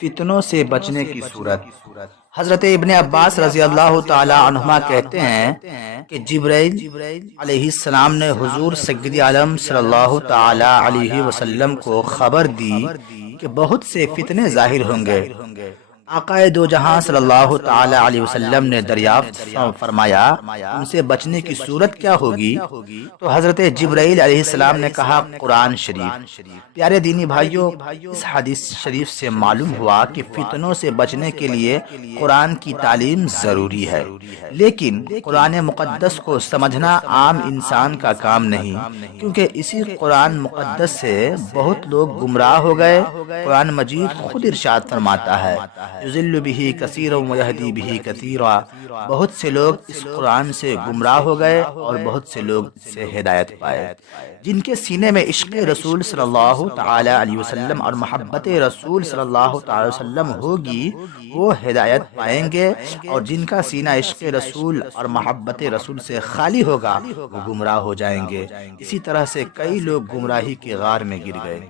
فتنوں سے بچنے کی صورت۔ حضرت ابن عباس رضی اللہ تعالی عنہما کہتے ہیں کہ جبرائیل علیہ السلام نے حضور سید عالم صلی اللہ تعالی علیہ وسلم کو خبر دی کہ بہت سے فتنے ظاہر ہوں گے۔ آقا دو جہاں صلی اللہ تعالی علیہ وسلم نے دریافت فرمایا ان سے بچنے کی صورت کیا ہوگی؟ تو حضرت جبرائیل علیہ السلام نے کہا قرآن شریف۔ پیارے دینی بھائیوں، اس حدیث شریف سے معلوم ہوا کہ فتنوں سے بچنے کے لیے قرآن کی تعلیم ضروری ہے، لیکن قرآن مقدس کو سمجھنا عام انسان کا کام نہیں، کیونکہ اسی قرآن مقدس سے بہت لوگ گمراہ ہو گئے۔ قرآن مجید خود ارشاد فرماتا ہے یضل بہ کثیرا ویہدی بہ کثیرا، بہت سے لوگ اس قرآن سے گمراہ ہو گئے اور بہت سے لوگ اس سے ہدایت پائے۔ جن کے سینے میں عشق رسول صلی اللہ تعالی علیہ وسلم اور محبت رسول صلی اللہ تعالی وسلم ہوگی وہ ہدایت پائیں گے، اور جن کا سینہ عشق رسول اور محبت رسول سے خالی ہوگا وہ گمراہ ہو جائیں گے۔ اسی طرح سے کئی لوگ گمراہی کے غار میں گر گئے۔